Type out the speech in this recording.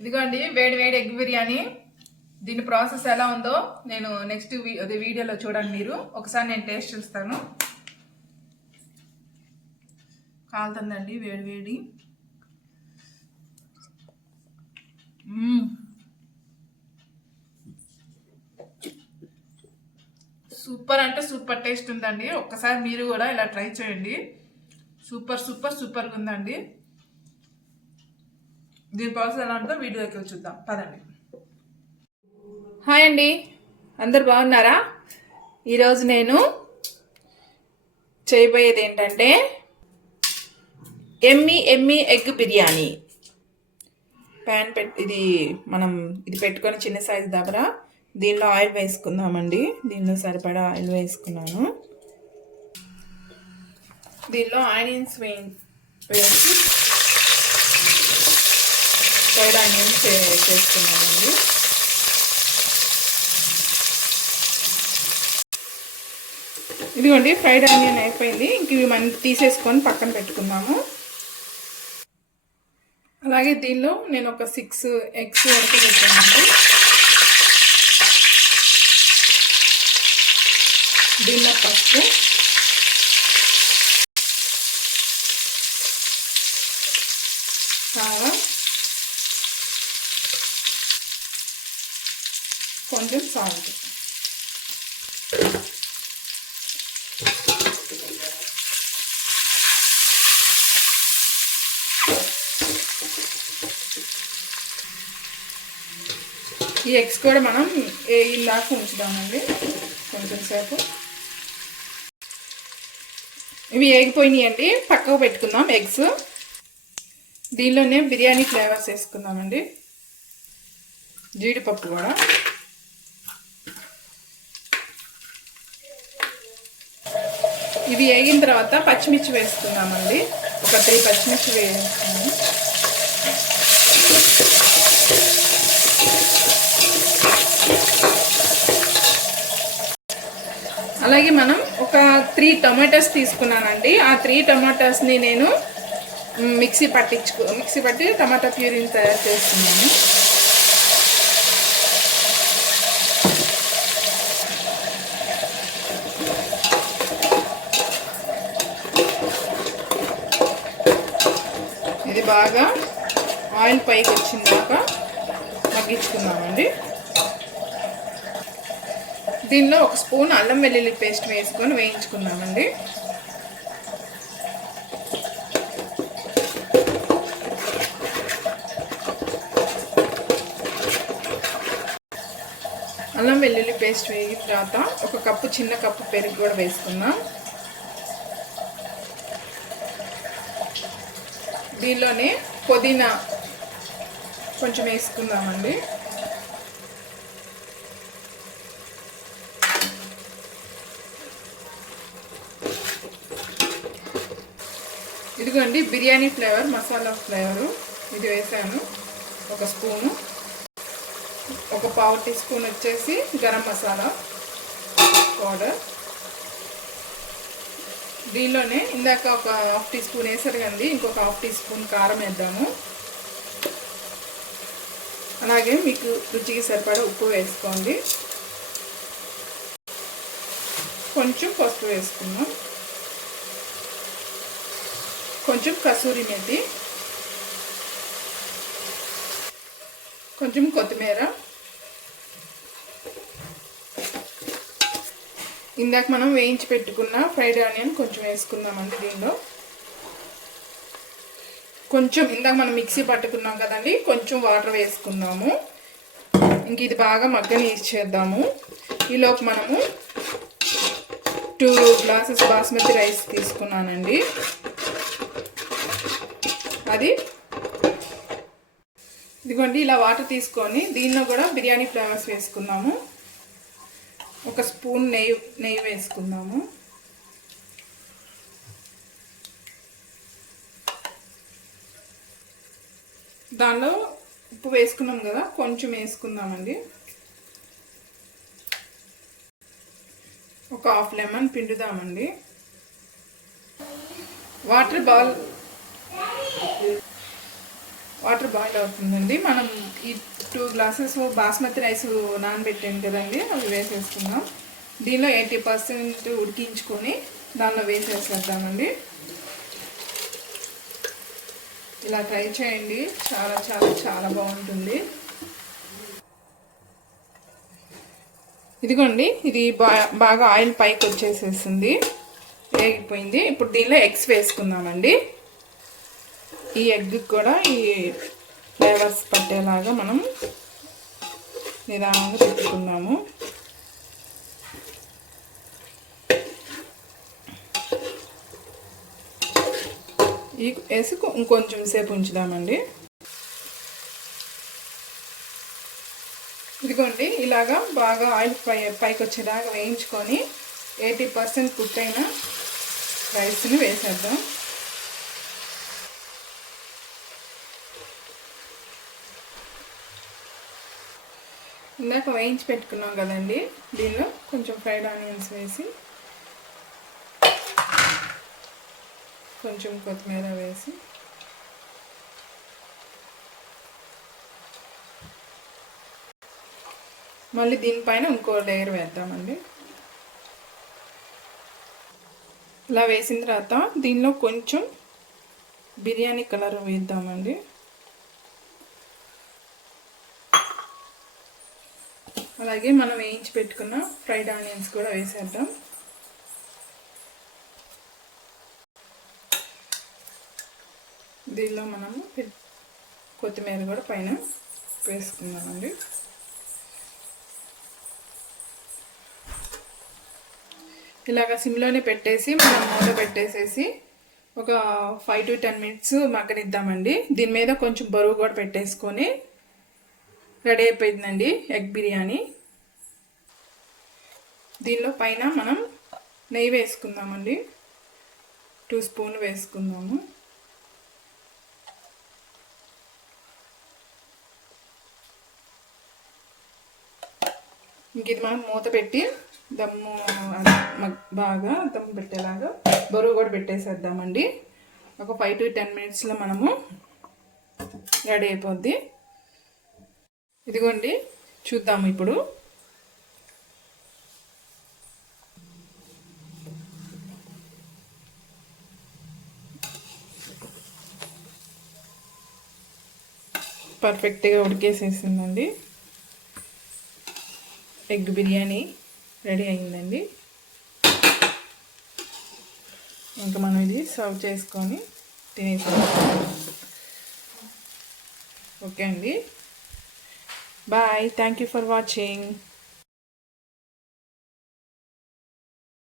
ఇదిగోండి వేడి వేడి ఎగ్ బిర్యానీ. దీని ప్రాసెస్ ఎలా ఉందో నేను నెక్స్ట్ వీడియోలో చూడండి. మీరు ఒకసారి నేను టేస్ట్ చూస్తాను. కాలుతుందండి వేడి వేడి. సూపర్ అంటే సూపర్ టేస్ట్ ఉందండి. ఒక్కసారి మీరు కూడా ఇలా ట్రై చేయండి. సూపర్ సూపర్ సూపర్గా ఉందండి. దీని ప్రాసెస్ ఎలా ఉంటుందో వీడియోకి చూద్దాం పదండి. హాయ్ అండి, అందరు బాగున్నారా? ఈరోజు నేను చేయబోయేది ఏంటంటే ఎమ్మి ఎగ్ బిర్యానీ. ప్యాన్ ఇది పెట్టుకొని చిన్న సైజు దబరా దీనిలో ఆయిల్ వేసుకుందామండి. దీనిలో సరిపడా ఆయిల్ వేసుకున్నాను. దీనిలో ఆనియన్స్ వేసి ఫ్రైడ్ ఆనియన్స్ వేసుకున్నామండి. ఇదిగోండి ఫ్రైడ్ ఆనియన్ అయిపోయింది. ఇంక ఇవి మనం తీసేసుకొని పక్కన పెట్టుకున్నాము. అలాగే దీనిలో నేను ఒక 6 ఎగ్స్ వరకు పెట్టానండి. దీనిలో పసుపు, కారం, కొంచెం సాల్ట్. ఈ ఎగ్స్ కూడా మనం ఇలాగా ఉంచుదామండి కొంచెం సేపు. ఇవి ఏగిపోయినాయండి, పక్కకు పెట్టుకుందాం ఎగ్స్. దీనిలోనే బిర్యానీ ఫ్లేవర్స్ వేసుకుందామండి. జీడిపప్పు కూడా, ఇవి వేగిన తర్వాత పచ్చిమిర్చి వేసుకుందామండి. ఒక 3 పచ్చిమిర్చి వేసుకున్నాము. అలాగే మనం ఒక 3 టొమాటోస్ తీసుకున్నానండి. ఆ 3 టొమాటోస్ని నేను మిక్సీ పట్టి టమాటా ప్యూరీని తయారు చేస్తున్నాను. ఇది బాగా ఆయిల్ పైకి వచ్చిందాక మగ్గించుకున్నామండి. దీనిలో ఒక స్పూన్ అల్లం వెల్లుల్లి పేస్ట్ వేసుకొని వేయించుకున్నామండి. అల్లం వెల్లుల్లి పేస్ట్ వేగిన తర్వాత ఒక చిన్న కప్పు పెరుగు కూడా వేసుకుందాం. దీనిలోనే పుదీనా కొంచెం వేసుకుందామండి. ఇదిగోండి బిర్యానీ ఫ్లేవర్, మసాలా ఫ్లేవరు ఇది వేసాను. ఒక స్పూను, ఒక 1/4 టీ స్పూన్ వచ్చేసి గరం మసాలా పౌడర్. దీనిలోనే ఇందాక ఒక 1/2 టీ స్పూన్ వేసారు కండి, ఇంకొక 1/2 టీ స్పూన్ కారం వేద్దాము. అలాగే మీకు రుచికి సరిపడా ఉప్పు వేసుకోండి. కొంచెం పసుపు వేసుకుందాం. కొంచెం కసూరి మేతి, కొంచెం కొత్తిమీర. ఇందాక మనం వేయించి పెట్టుకున్న ఫ్రైడ్ ఆనియన్ కొంచెం వేసుకుందామండి. దీనిలో కొంచెం ఇందాక మనం మిక్సీ పట్టుకున్నాం కదండి, కొంచెం వాటర్ వేసుకుందాము. ఇంక ఇది బాగా మగ్గనిచ్చేద్దాము. ఈలోపు మనము 2 గ్లాసెస్ బాస్మతి రైస్ తీసుకున్నానండి. అది ఇదిగోండి ఇలా వాటర్ తీసుకొని దీనిలో కూడా బిర్యానీ ఫ్లేవర్స్ వేసుకుందాము. ఒక స్పూన్ నెయ్యి వేసుకుందాము. దానిలో ఉప్పు వేసుకున్నాం కదా, కొంచెం వేసుకుందామండి. ఒక 1/2 లెమన్ పిండుదామండి. వాటర్ వాటర్ బాయిల్ అవుతుందండి. మనం ఈ 2 గ్లాసెస్ బాస్మతి రైస్ నానబెట్టాను కదండి, అవి వేసేసుకుందాం. దీనిలో 80% ఉడికించుకొని దానిలో వేసేసేద్దామండి. ఇలా ట్రై చేయండి, చాలా చాలా చాలా బాగుంటుంది. ఇదిగోండి, ఇది బాగా ఆయిల్ పైకి వచ్చేసేసింది, వేగిపోయింది. ఇప్పుడు దీనిలో ఎగ్స్ వేసుకుందామండి. ఈ ఎగ్ కూడా ఈ ఫ్లేవర్స్ పట్టేలాగా మనం నిదానంగా పెట్టుకుందాము. ఈ వేసి ఇంకొంచెం సేపు ఉంచుదామండి. ఇదిగోండి, ఇలాగా బాగా ఆయిల్ పైకి వచ్చేదాకా వేయించుకొని 80% కుక్ అయిన రైస్ని వేసేద్దాం. ఇందాక వేయించి పెట్టుకున్నాం కదండి, దీనిలో కొంచెం ఫ్రైడ్ ఆనియన్స్ వేసి కొంచెం కొత్తిమీర వేసి మళ్ళీ దీనిపైన ఇంకో లేయర్ వేద్దామండి. ఇలా వేసిన తర్వాత దీనిలో కొంచెం బిర్యానీ కలర్ వేద్దామండి. అలాగే మనం వేయించి పెట్టుకున్న ఫ్రైడ్ ఆనియన్స్ కూడా వేసేద్దాం. దీనిలో మనము కొత్తిమీర కూడా పైన వేసుకుందామండి. ఇలాగ సిమ్లోనే పెట్టేసి మనం మూత పెట్టేసేసి ఒక 5 to 10 minutes మగ్గనిద్దామండి. దీని మీద కొంచెం బరువు కూడా పెట్టేసుకొని రెడీ అయిపోయిందండి ఎగ్ బిర్యానీ. దీనిలో పైన మనం నెయ్యి వేసుకుందామండి. 2 స్పూన్లు వేసుకుందాము. ఇంక ఇది మనం మూత పెట్టి దమ్ము బాగా దమ్ము పెట్టేలాగా బరువు కూడా పెట్టేసేద్దామండి. ఒక 5 to 10 minutesలో మనము రెడీ అయిపోద్ది. ఇదిగోండి, చూద్దాము ఇప్పుడు. పర్ఫెక్ట్గా ఉడికేసేసిందండి. ఎగ్ బిర్యానీ రెడీ అయిందండి. ఇంకా మనం ఇది సర్వ్ చేసుకొని తినేసాం. ఓకే అండి, bye. Thank you for watching.